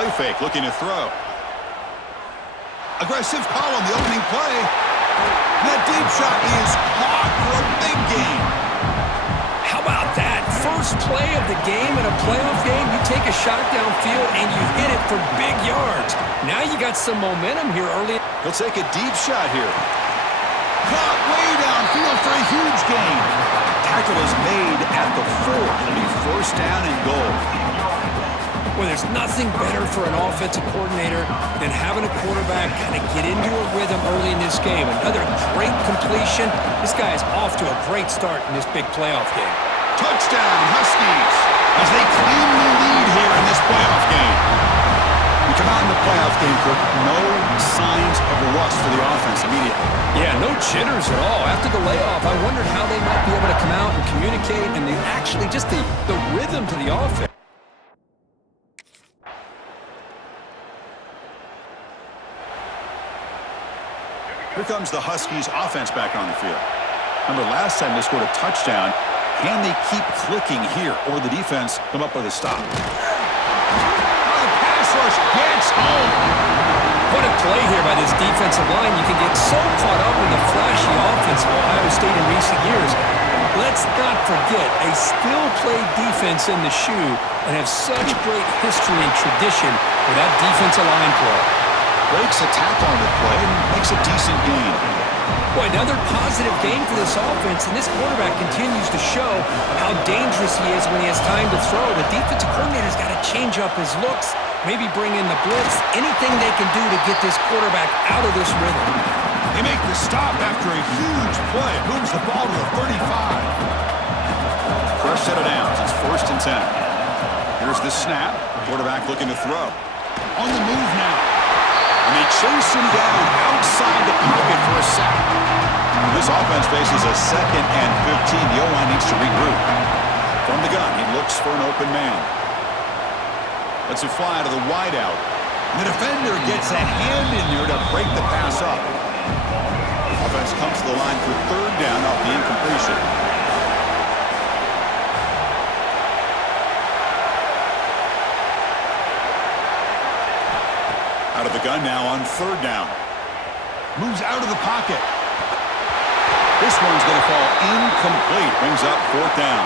play fake, looking to throw. Aggressive call on the opening play. That deep shot is caught for a big gain. How about that? First play of the game in a playoff game, you take a shot downfield and you hit it for big yards. Now you got some momentum here early. He'll take a deep shot here. Caught way downfield for a huge gain. Tackle is made at the 4. It'll be first down and goal. Well, there's nothing better for an offensive coordinator than having a quarterback kind of get into a rhythm early in this game. Another great completion. This guy is off to a great start in this big playoff game. Touchdown, Huskies, as they claim the lead here in this playoff game. We come out in the playoff game for no signs of rust for the offense immediately. Yeah, no jitters at all. After the layoff, I wondered how they might be able to come out and communicate and actually just the rhythm to the offense. Here comes the Huskies offense back on the field. Remember last time they scored a touchdown. Can they keep clicking here, or the defense come up with a stop? The pass rush gets home. What a play here by this defensive line. You can get so caught up in the flashy offense of Ohio State in recent years. Let's not forget, they still play defense in the shoe and have such great history and tradition with that defensive line play. Breaks a tackle on the play and makes a decent gain. Boy, another positive game for this offense, and this quarterback continues to show how dangerous he is when he has time to throw. The defensive coordinator's got to change up his looks, maybe bring in the blitz, anything they can do to get this quarterback out of this rhythm. They make the stop after a huge play. Moves the ball to the 35. First set of downs. It's first and 10. Here's the snap. Quarterback looking to throw. On the move now. And they chase him down outside the pocket for a sack. This offense faces a 2nd and 15. The O-line needs to regroup. From the gun, he looks for an open man. Lets it fly to the wideout. The defender gets a hand in there to break the pass up. Offense comes to the line for 3rd down off the incompletion. Out of the gun now on 3rd down. Moves out of the pocket. This one's going to fall incomplete. Brings up 4th down.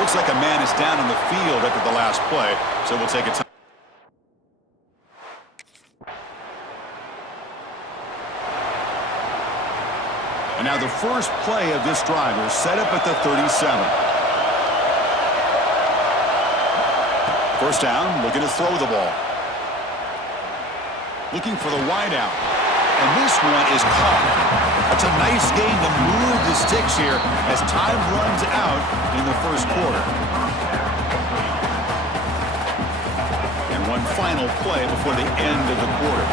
Looks like a man is down on the field after the last play, so we'll take a time. And now the first play of this drive is set up at the 37. First down, looking to throw the ball. Looking for the wideout. And this one is caught. That's a nice gain to move the sticks here as time runs out in the first quarter. And one final play before the end of the quarter.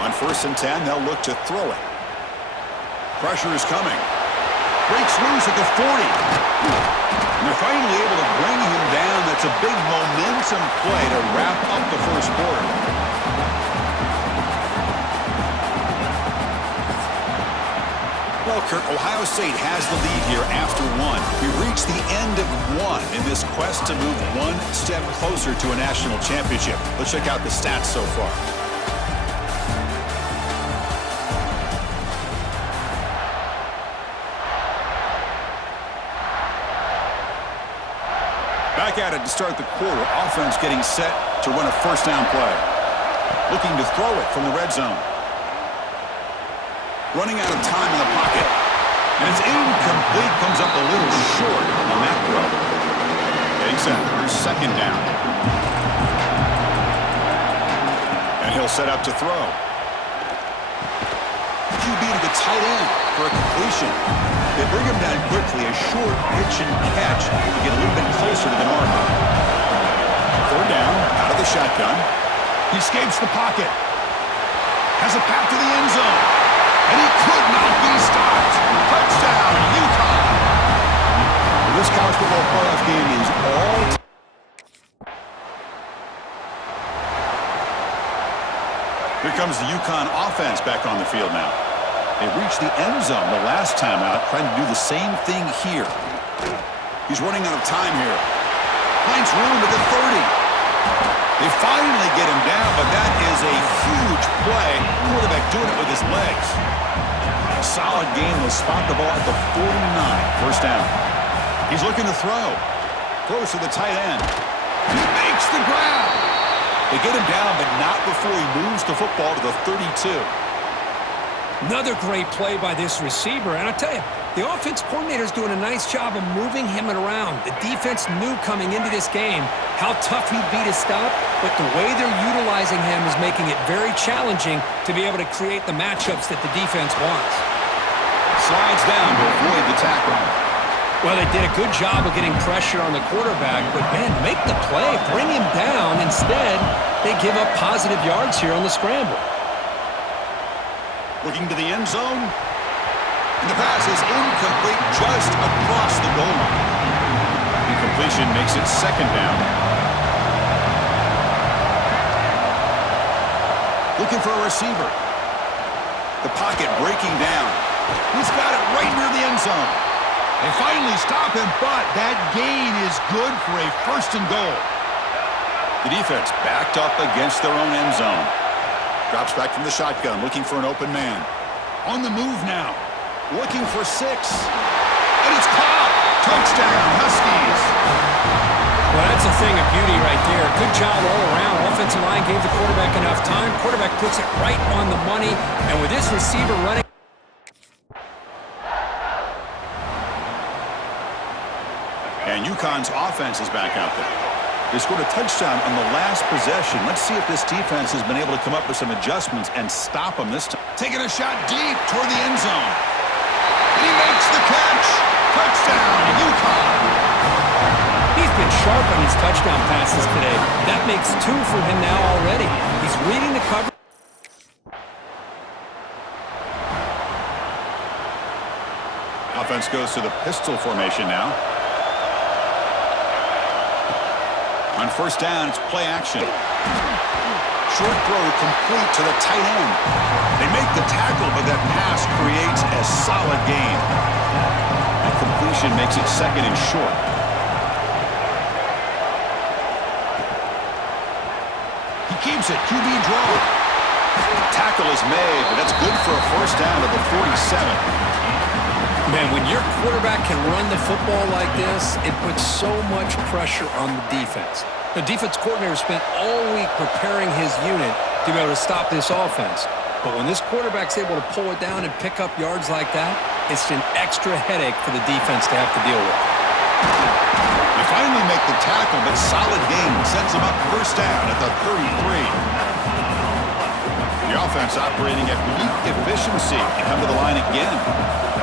On 1st and 10, they'll look to throw it. Pressure is coming. Breaks loose at the 40. And they're finally able to bring him down. That's a big momentum play to wrap up the first quarter. Well, Kurt, Ohio State has the lead here after 1. We've reached the end of 1 in this quest to move one step closer to a national championship. Let's check out the stats so far. Back at it to start the quarter. Offense getting set to run a first down play. Looking to throw it from the red zone. Running out of time in the pocket. And it's incomplete. Comes up a little short on that throw. Getting set. Here's 2nd down. And he'll set up to throw. QB to the tight end for a completion. They bring him down quickly, a short pitch and catch to get a little bit closer to the marker. 3rd down, out of the shotgun. He escapes the pocket. Has a path to the end zone. And he could not be stopped. Touchdown, UConn. This college football playoff game is all. Here comes the UConn offense back on the field now. They reached the end zone the last time out, trying to do the same thing here. He's running out of time here. Finds room at the 30. They finally get him down, but that is a huge play. Quarterback doing it with his legs. A solid game. Will spot the ball at the 49. First down. He's looking to throw. Throws to the tight end. He makes the grab. They get him down, but not before he moves the football to the 32. Another great play by this receiver. And I'll tell you, the offense coordinator's doing a nice job of moving him around. The defense knew coming into this game how tough he'd be to stop, but the way they're utilizing him is making it very challenging to be able to create the matchups that the defense wants. Slides down to avoid the tackle. Well, they did a good job of getting pressure on the quarterback, but, man, make the play, bring him down. Instead, they give up positive yards here on the scramble. Looking to the end zone. And the pass is incomplete just across the goal line. Incompletion makes it second down. Looking for a receiver. The pocket breaking down. He's got it right near the end zone. They finally stop him, but that gain is good for a first and goal. The defense backed up against their own end zone. Drops back from the shotgun, looking for an open man. On the move now. Looking for 6. And it's caught. Touchdown, Huskies. Well, that's a thing of beauty right there. Good job all around. Offensive line gave the quarterback enough time. Quarterback puts it right on the money. And with this receiver running... And UConn's offense is back out there. They scored a touchdown on the last possession. Let's see if this defense has been able to come up with some adjustments and stop them this time. Taking a shot deep toward the end zone. And he makes the catch. Touchdown, UConn. He's been sharp on his touchdown passes today. That makes 2 for him now already. He's reading the cover. Offense goes to the pistol formation now. On first down, it's play action. Short throw complete to the tight end. They make the tackle, but that pass creates a solid gain. That completion makes it second and short. He keeps it, QB draw. Tackle is made, but that's good for a first down at the 47. Man, when your quarterback can run the football like this, it puts so much pressure on the defense. The defense coordinator spent all week preparing his unit to be able to stop this offense. But when this quarterback's able to pull it down and pick up yards like that, it's an extra headache for the defense to have to deal with. They finally make the tackle, but solid gain sets them up first down at the 33. The offense operating at peak efficiency. They come to the line again.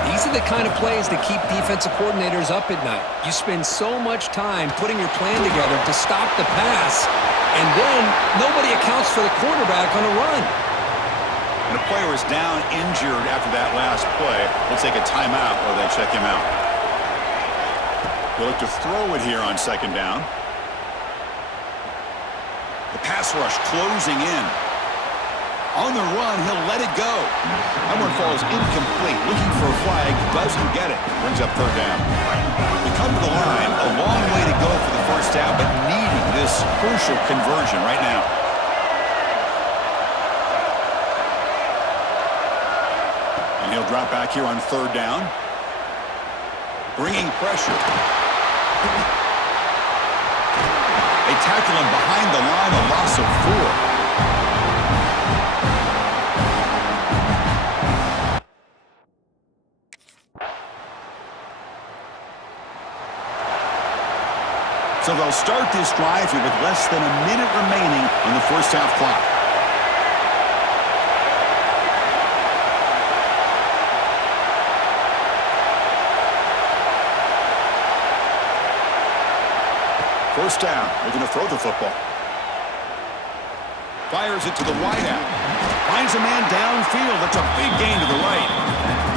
These are the kind of plays that keep defensive coordinators up at night. You spend so much time putting your plan together to stop the pass, and then nobody accounts for the quarterback on a run. And a player is down injured after that last play. We'll take a timeout while they check him out. They'll look to throw it here on second down. The pass rush closing in. On the run, he'll let it go. That one falls incomplete. Looking for a flag, doesn't get it. Brings up third down. We come to the line, a long way to go for the first down, but needing this crucial conversion right now. And he'll drop back here on third down. Bringing pressure. They tackle him behind the line, a loss of 4. So they'll start this drive here with less than a minute remaining on the first half clock. First down, looking to throw the football. Fires it to the wideout. Finds a man downfield. That's a big gain to the right.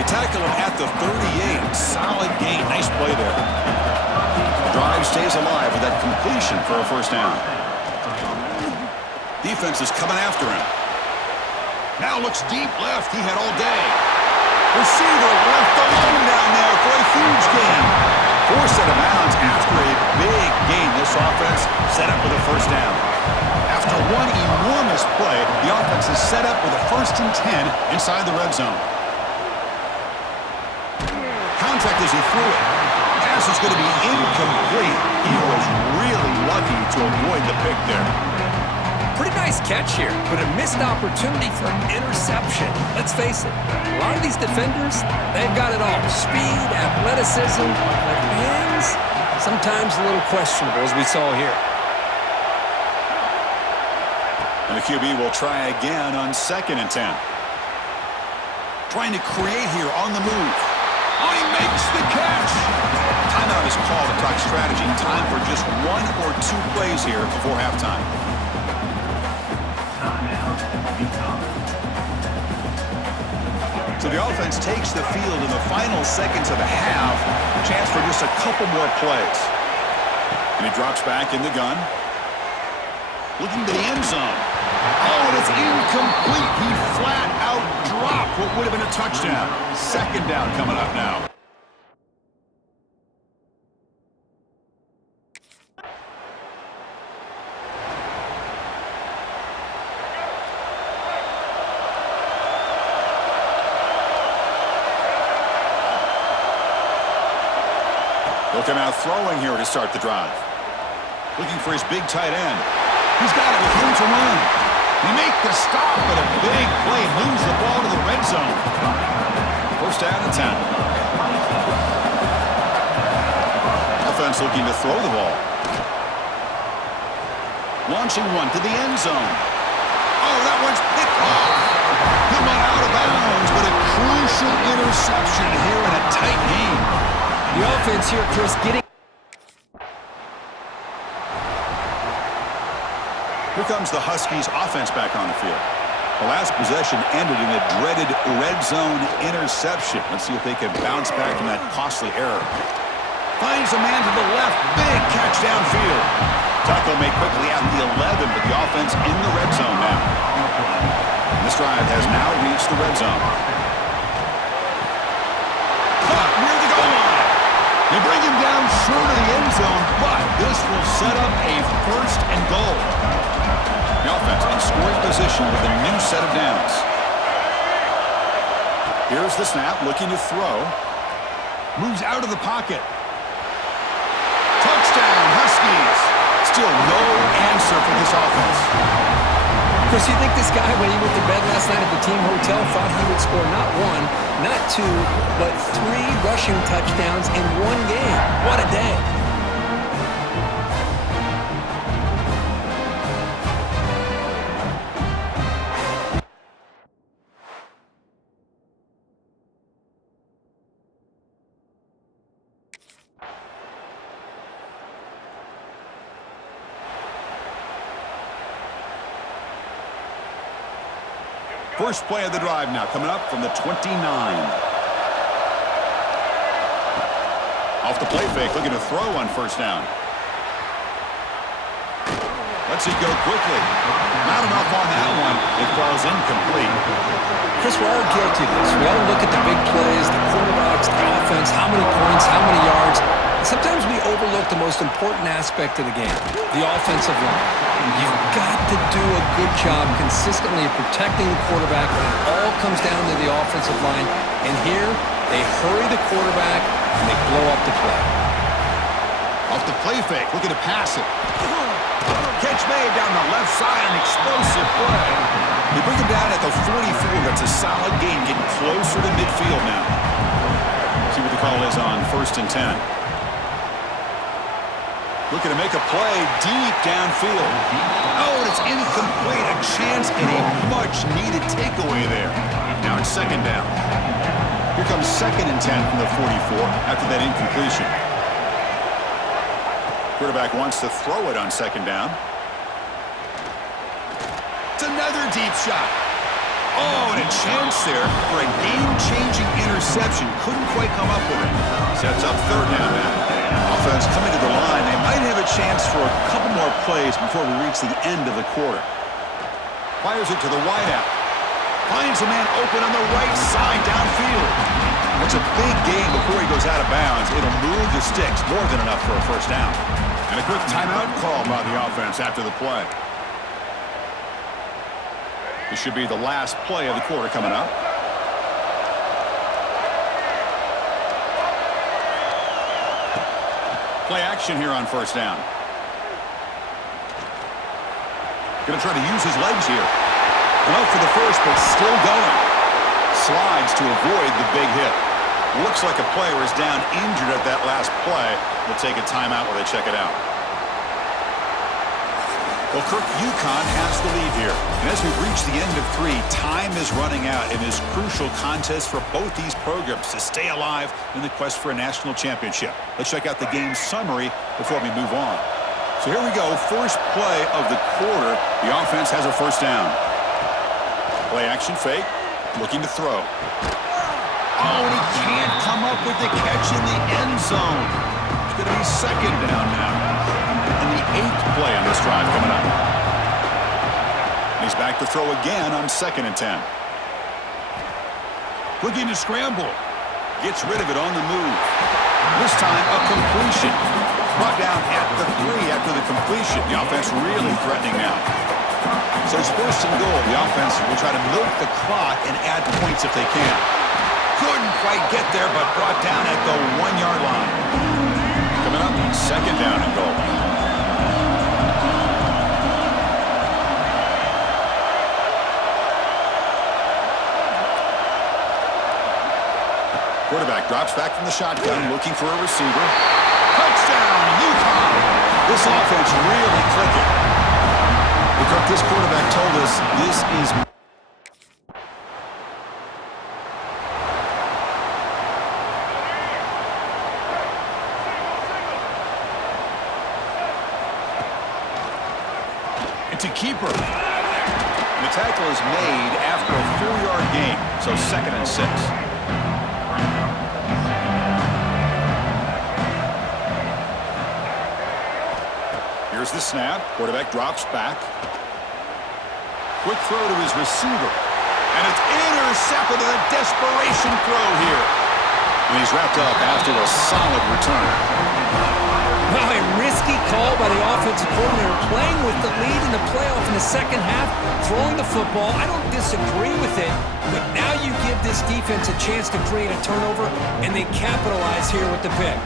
You tackle him at the 38. Solid gain. Nice play there. Drive stays alive with that completion for a first down. Defense is coming after him. Now looks deep left. He had all day. Receiver left alone down there for a huge gain. Forced out of bounds after a big gain. This offense set up with a first down. After one enormous play, the offense is set up with a 1st and 10 inside the red zone. Contact as he threw it. Pass is going to be incomplete. He was really lucky to avoid the pick there. Pretty nice catch here, but a missed opportunity for an interception. Let's face it, a lot of these defenders, they've got it all. Speed, athleticism, but hands, sometimes a little questionable, as we saw here. And the QB will try again on 2nd and 10. Trying to create here on the move. Oh, he makes the catch! Timeout is called to talk strategy. Time for just 1 or 2 plays here before halftime. So the offense takes the field in the final seconds of the half. Chance for just a couple more plays. And he drops back in the gun. Looking to the end zone. Oh, and it's incomplete. He flat out dropped what would have been a touchdown. 2nd down coming up now. Looking out throwing here to start the drive. Looking for his big tight end. He's got it with room to run. They make the stop, but a big play moves the ball to the red zone. 1st down and 10. Offense looking to throw the ball. Launching one to the end zone. Oh, that one's picked off. He went out of bounds, but a crucial interception here in a tight game. The offense here, Chris, getting... Here comes the Huskies offense back on the field. The last possession ended in a dreaded red zone interception. Let's see if they can bounce back from that costly error. Finds a man to the left. Big catch downfield. Tackle made quickly at the 11, but the offense in the red zone now. This drive has now reached the red zone. Caught near the goal line. They bring him down short of the end zone, but this will set up a 1st and goal. The offense in scoring position with a new set of downs. Here's the snap, looking to throw. Moves out of the pocket. Touchdown, Huskies. Still no answer for this offense. Chris, you think this guy, when he went to bed last night at the team hotel, thought he would score not 1, not 2, but 3 rushing touchdowns in 1 game? What a day. First play of the drive now, coming up from the 29. Off the play fake, looking to throw on 1st down. Lets it go quickly. Not enough on that one. It falls incomplete. Chris, we're all guilty of this. We all look at the big plays, the quarterbacks, the offense, how many points, how many yards. And sometimes we overlook the most important aspect of the game, the offensive line. You've got to do a good job consistently of protecting the quarterback when it all comes down to the offensive line. And here, they hurry the quarterback and they blow up the play. Off the play fake, looking to pass it. Catch made down the left side, an explosive play. They bring him down at the 44. That's a solid gain, getting closer to midfield now. See what the call is on 1st and 10. Looking to make a play deep downfield. Oh, and it's incomplete. A chance and a much-needed takeaway there. Now it's 2nd down. Here comes 2nd and 10 from the 44 after that incompletion. Quarterback wants to throw it on 2nd down. It's another deep shot. Oh, and a chance there for a game-changing interception. Couldn't quite come up with it. Sets up 3rd down now. Offense coming to the line. They might have a chance for a couple more plays before we reach the end of the quarter. Fires it to the wideout. Finds a man open on the right side downfield. It's a big gain before he goes out of bounds. It'll move the sticks, more than enough for a first down. And a quick timeout call by the offense after the play. This should be the last play of the quarter coming up. Play action here on first down. Going to try to use his legs here. Well for the first, but still going. Slides to avoid the big hit. Looks like a player is down injured at that last play. They'll take a timeout while they check it out. Well, Kirk, UConn has the lead here. And as we reach the end of 3, time is running out in this crucial contest for both these programs to stay alive in the quest for a national championship. Let's check out the game summary before we move on. So here we go. First play of the quarter. The offense has a first down. Play action fake. Looking to throw. Oh, and he can't come up with the catch in the end zone. It's going to be second down now. And the 8th play on this drive coming up. And he's back to throw again on 2nd and 10. Looking to scramble. Gets rid of it on the move. This time a completion. Brought down at the 3 after the completion. The offense really threatening now. So it's first and goal. The offense will try to milk the clock and add points if they can. Couldn't quite get there, but brought down at the 1-yard line. Coming up, second down and goal. Quarterback drops back from the shotgun, looking for a receiver. Touchdown, UConn! This offense really clicking. Because this quarterback told us this is... It's a keeper. And the tackle is made after a 4-yard gain, so 2nd and 6. Here's the snap. Quarterback drops back. Quick throw to his receiver. And it's intercepted with a desperation throw here. And he's wrapped up after a solid return. Well, a risky call by the offensive coordinator, playing with the lead in the playoff in the second half, throwing the football. I don't disagree with it, but now you give this defense a chance to create a turnover, and they capitalize here with the pick.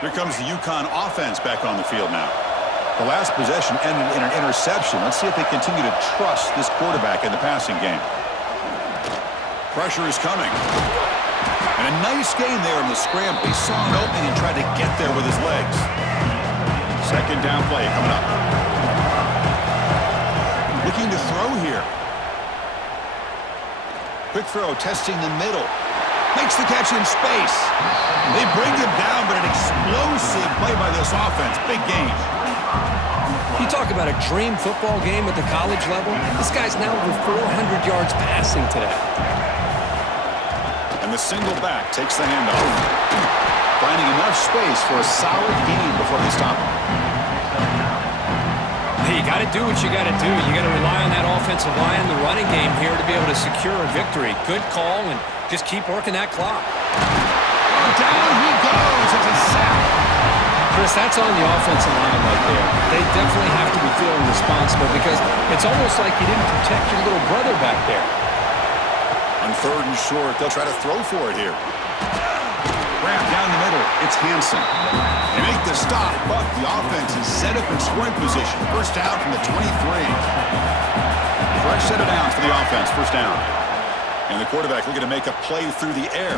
Here comes the UConn offense back on the field now. The last possession ended in an interception. Let's see if they continue to trust this quarterback in the passing game. Pressure is coming. And a nice gain there in the scramble. He saw an opening and tried to get there with his legs. Second down play coming up. Looking to throw here. Quick throw, testing the middle. Makes the catch in space. They bring him down, but an explosive play by this offense. Big gain. You talk about a dream football game at the college level. This guy's now over 400 yards passing today. And the single back takes the handoff. Finding enough space for a solid gain before they stop him. Hey, you got to do what you got to do. You got to rely on that offensive line, the running game here to be able to secure a victory. Good call, and just keep working that clock. Oh, down he goes. It's a sack. Chris, that's on the offensive line right there. They definitely have to be feeling responsible because it's almost like you didn't protect your little brother back there. On 3rd and short, they'll try to throw for it here. Grab down the middle. It's Hansen. They make the stop, but the offense is set up in scoring position. First down from the 23. Fresh set of downs for the offense. First down. And the quarterback looking to make a play through the air.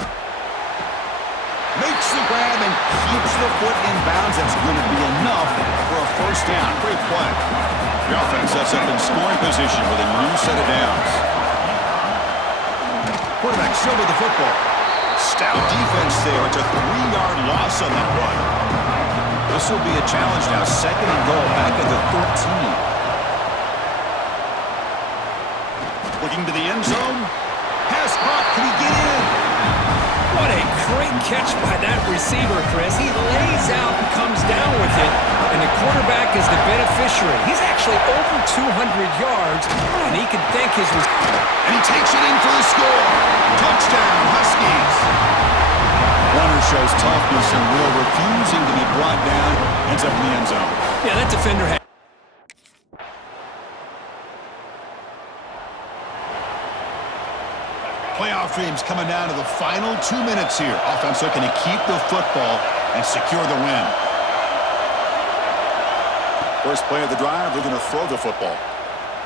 Makes the grab and keeps the foot in bounds. That's going to be enough for a first down. Great play. The offense sets up in scoring position with a new set of downs. Quarterback still with the football. Stout defense there. It's a 3-yard loss on that run. This will be a challenge now. Second and goal back at the 13. Looking to the end zone. Pass caught. Can he get in? What a great catch by that receiver, Chris. He lays out and comes down with it, and the quarterback is the beneficiary. He's actually over 200 yards, and he can thank his... And he takes it in for the score. Touchdown, Huskies. Runner shows toughness and will, refusing to be brought down, ends up in the end zone. Yeah, that defender had... Playoff dreams coming down to the final 2 minutes here. Offense looking to keep the football and secure the win. First play of the drive, they're going to throw the football.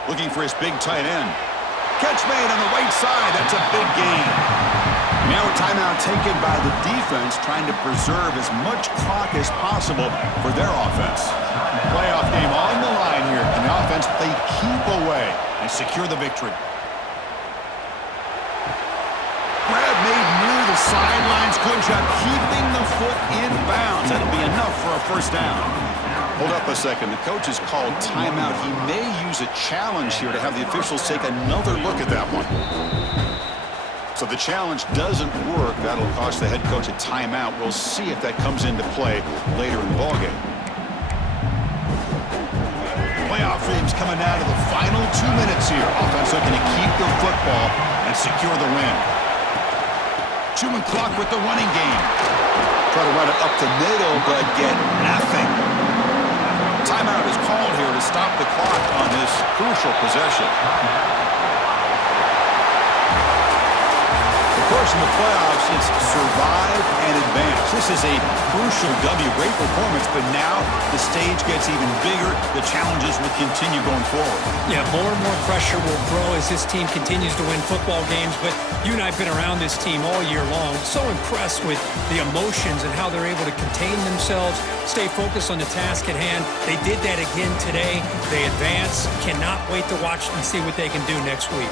Looking for his big tight end. Catch made on the right side. That's a big gain. Now a timeout taken by the defense, trying to preserve as much clock as possible for their offense. Playoff game on the line here. Can the offense play keep away and secure the victory? Grab made near the sidelines. Good job keeping the foot in bounds. That'll be enough for a first down. Hold up a second. The coach has called timeout. He may use a challenge here to have the officials take another look at that one. So the challenge doesn't work. That'll cost the head coach a timeout. We'll see if that comes into play later in the ballgame. Playoff dreams coming down to the final 2 minutes here. Offense looking to keep the football and secure the win. Chewing clock with the running game. Try to run it up the middle, but get nothing. Timeout is called here to stop the clock on this crucial possession. Of course, in the playoffs, it's survive and advance. This is a crucial W. Great performance, but now the stage gets even bigger. The challenges will continue going forward. Yeah, more and more pressure will grow as this team continues to win football games, but you and I have been around this team all year long. So impressed with the emotions and how they're able to contain themselves, stay focused on the task at hand. They did that again today. They advance. Cannot wait to watch and see what they can do next week.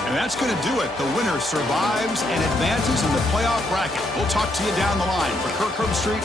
And that's going to do it. The winner survives and advances in the playoff bracket. We'll talk to you down the line. For Kirk Herbstreit.